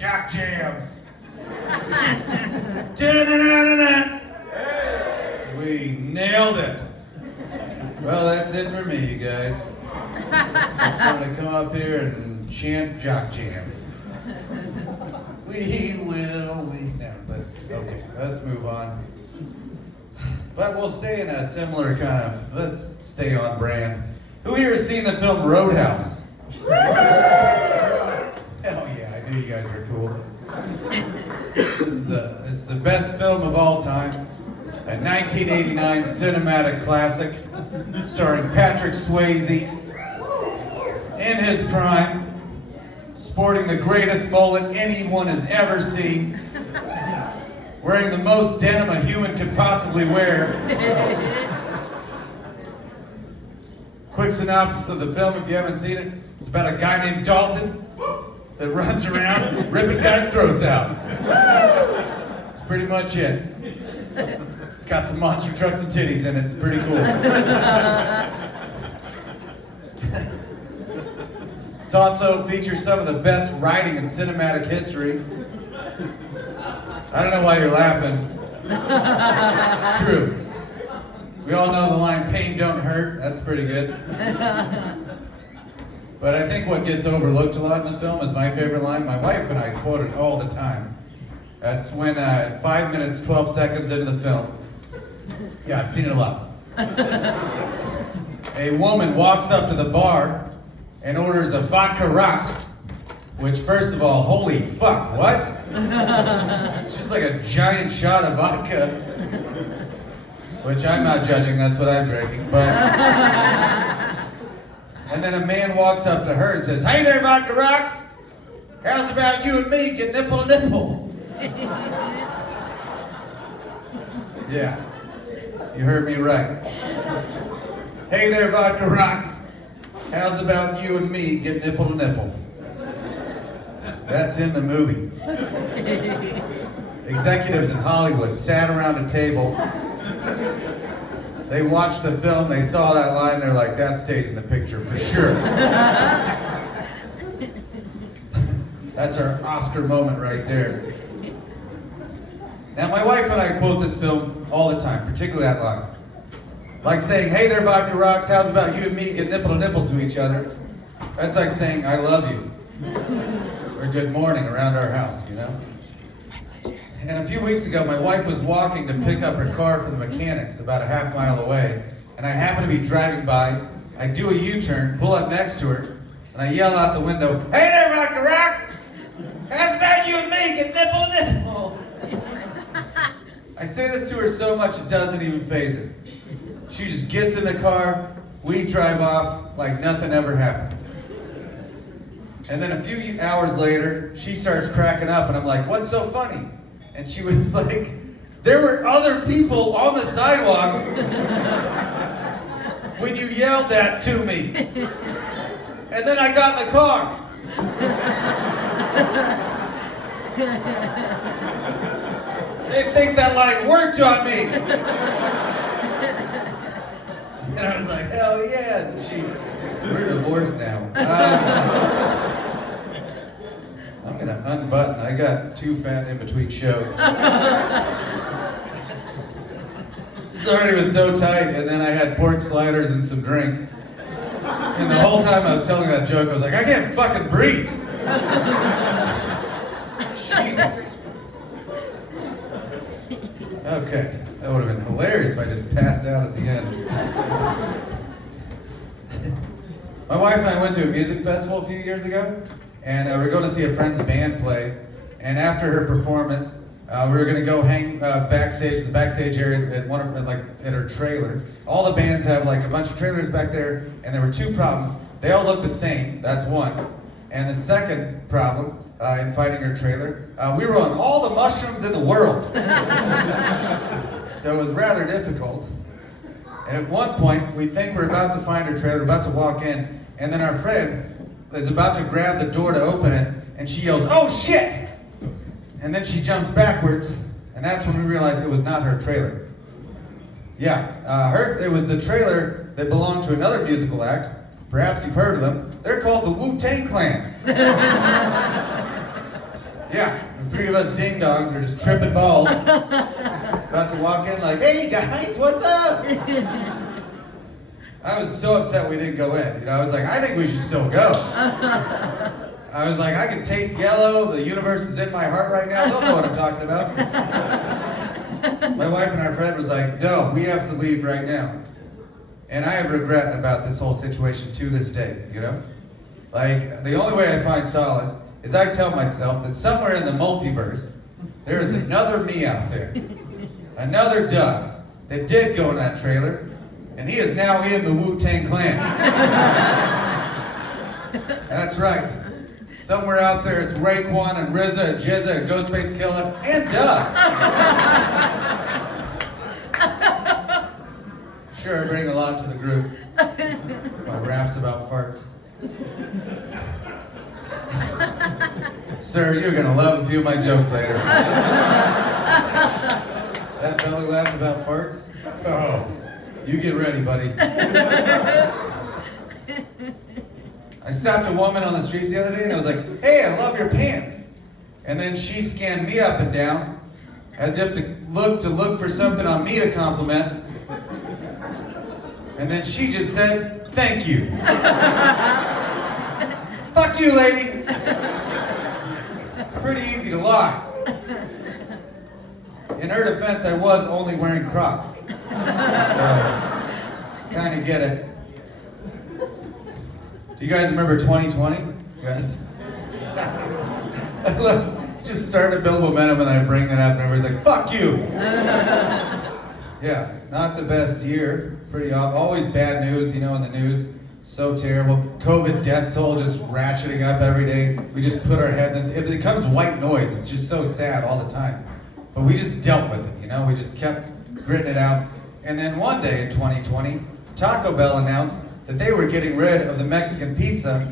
jock jams. Da-na-na-na-na. We nailed it. Well, that's it for me, you guys. Just wanted to come up here and chant jock jams. Let's move on. But we'll stay in a similar kind of, let's stay on brand. Who here has seen the film Roadhouse? Hell yeah, I knew you guys were cool. It's the best film of all time. A 1989 cinematic classic starring Patrick Swayze in his prime, sporting the greatest mullet anyone has ever seen, wearing the most denim a human could possibly wear. Quick synopsis of the film if you haven't seen it. It's about a guy named Dalton that runs around ripping guys' throats out. That's pretty much it. It's got some monster trucks and titties in it. It's pretty cool. It also features some of the best writing in cinematic history. I don't know why you're laughing. It's true. We all know the line, pain don't hurt. That's pretty good. But I think what gets overlooked a lot in the film is my favorite line. My wife and I quote it all the time. That's when 5 minutes, 12 seconds into the film. Yeah, I've seen it a lot. A woman walks up to the bar and orders a vodka rocks, which first of all, holy fuck, what? It's just like a giant shot of vodka, which I'm not judging, that's what I'm drinking, but... And then a man walks up to her and says, "Hey there, vodka rocks, how's about you and me get nipple to nipple?" Yeah, you heard me right. Hey there, vodka rocks, how's about you and me get nipple to nipple? That's in the movie. Executives in Hollywood sat around a table. They watched the film, they saw that line, they're like, that stays in the picture for sure. That's our Oscar moment right there. Now, my wife and I quote this film all the time, particularly that line. Like saying, "Hey there, vodka rocks, how's about you and me get nipple to nipple to each other?" That's like saying, "I love you," or "good morning" around our house, you know? And a few weeks ago, my wife was walking to pick up her car from the mechanics about a half mile away, and I happened to be driving by. I do a U-turn, pull up next to her, and I yell out the window, "Hey there, vodka rocks! How's about you and me get nipple to nipple?" I say this to her so much it doesn't even faze her. She just gets in the car, we drive off like nothing ever happened. And then a few hours later, she starts cracking up, and I'm like, "What's so funny?" And she was like, "There were other people on the sidewalk when you yelled that to me. And then I got in the car." They think that line worked on me. And I was like, hell yeah. We're divorced now. I'm gonna unbutton. I got too fat in between shows. This already was so tight, and then I had pork sliders and some drinks. And the whole time I was telling that joke, I was like, I can't fucking breathe. Jesus. Okay, that would have been hilarious if I just passed out at the end. My wife and I went to a music festival a few years ago, and we were going to see a friend's band play. And after her performance, we were going to go hang backstage, the backstage area at at her trailer. All the bands have like a bunch of trailers back there, and there were two problems. They all look the same. That's one. And the second problem in finding her trailer, we were on all the mushrooms in the world. So it was rather difficult. And at one point, we think we're about to find her trailer, about to walk in, and then our friend is about to grab the door to open it, and she yells, "Oh shit!" And then she jumps backwards, and that's when we realized it was not her trailer. Yeah, it was the trailer that belonged to another musical act. Perhaps you've heard of them. They're called the Wu-Tang Clan. Yeah, the three of us ding-dongs are just tripping balls. About to walk in like, hey guys, what's up? I was so upset we didn't go in. I was like, I think we should still go. I was like, I can taste yellow. The universe is in my heart right now. They'll know what I'm talking about. My wife and our friend was like, no, we have to leave right now. And I have regret about this whole situation to this day, Like, the only way I find solace is I tell myself that somewhere in the multiverse, there is another me out there. Another Doug that did go in that trailer, and he is now in the Wu-Tang Clan. That's right. Somewhere out there, it's Raekwon and RZA and Jizza and Ghostface Killah and Doug. Sure, I bring a lot to the group. My raps about farts. Sir, you're gonna love a few of my jokes later. That belly laugh about farts? Oh, you get ready, buddy. I stopped a woman on the street the other day and I was like, hey, I love your pants. And then she scanned me up and down as if to look for something on me to compliment. And then she just said, thank you. Fuck you, lady. It's pretty easy to lie. In her defense, I was only wearing Crocs. So, kind of get it. Do you guys remember 2020? Yes. I love, just starting to build momentum and then I bring that up and everybody's like, fuck you. Yeah, not the best year. Pretty always bad news, in the news. So terrible. COVID death toll just ratcheting up every day. We just put our head in this. It becomes white noise. It's just so sad all the time. But we just dealt with it, We just kept gritting it out. And then one day in 2020, Taco Bell announced that they were getting rid of the Mexican pizza.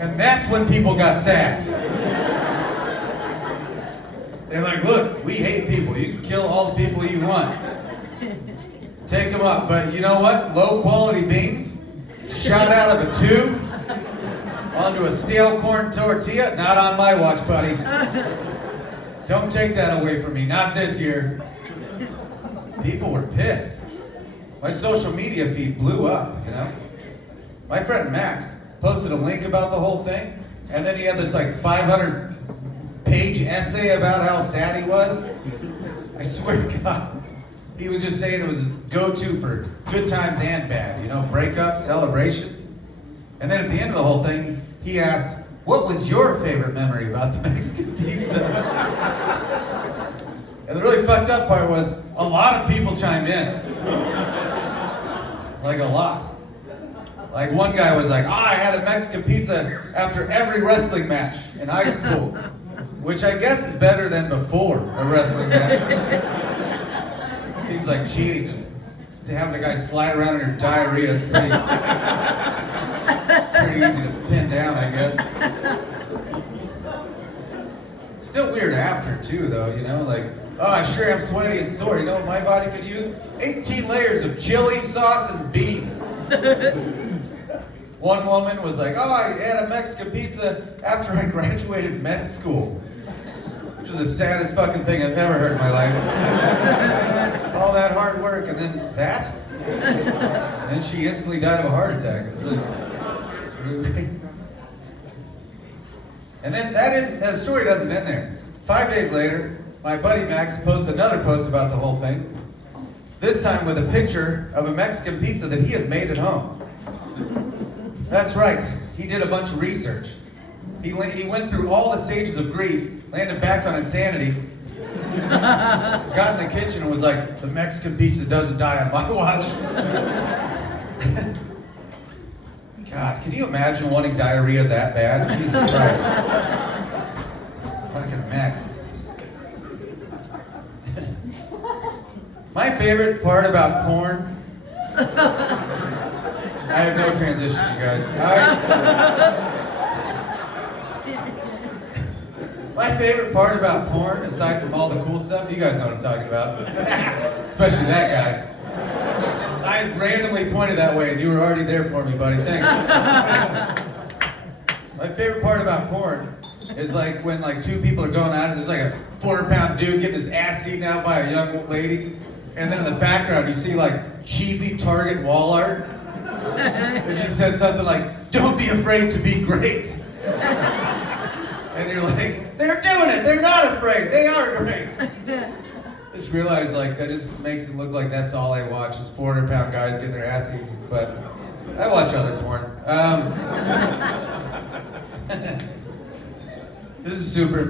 And that's when people got sad. They're like, look, we hate people. You can kill all the people you want. Take them up. But you know what? Low quality beans shot out of a tube onto a stale corn tortilla. Not on my watch, buddy. Don't take that away from me. Not this year. People were pissed. My social media feed blew up, My friend Max posted a link about the whole thing, and then he had this 500-page essay about how sad he was. I swear to God. He was just saying it was his go-to for good times and bad, breakups, celebrations. And then at the end of the whole thing, he asked, what was your favorite memory about the Mexican pizza? And the really fucked up part was, a lot of people chimed in. Like a lot. Like one guy was like, I had a Mexican pizza after every wrestling match in high school. Which I guess is better than before a wrestling match. Seems like cheating, just to have the guy slide around in your diarrhea. It's pretty easy to pin down, I guess. Still weird after, too, though, oh, I sure am sweaty and sore. You know what my body could use? 18 layers of chili, sauce, and beans. One woman was like, oh, I had a Mexican pizza after I graduated med school. Which is the saddest fucking thing I've ever heard in my life. All that hard work, and then that? And then she instantly died of a heart attack. It's really And then that story doesn't end there. 5 days later, my buddy Max posted another post about the whole thing. This time with a picture of a Mexican pizza that he has made at home. That's right, he did a bunch of research. He went through all the stages of grief, landed back on insanity, got in the kitchen and was like, the Mexican pizza doesn't die on my watch. God, can you imagine wanting diarrhea that bad? Jesus Christ. Fucking Max. My favorite part about porn. I have no transition, you guys. My favorite part about porn, aside from all the cool stuff, you guys know what I'm talking about. Especially that guy. I randomly pointed that way and you were already there for me, buddy. Thanks. My favorite part about porn is like when like two people are going at it, there's like a 400-pound dude getting his ass eaten out by a young lady, and then in the background you see like cheesy Target wall art. It just says something like, "Don't be afraid to be great." And you're like, they're doing it, they're not afraid, they are great. Just realized like that just makes it look like that's all I watch is 400-pound guys getting their ass eaten, but I watch other porn. This is super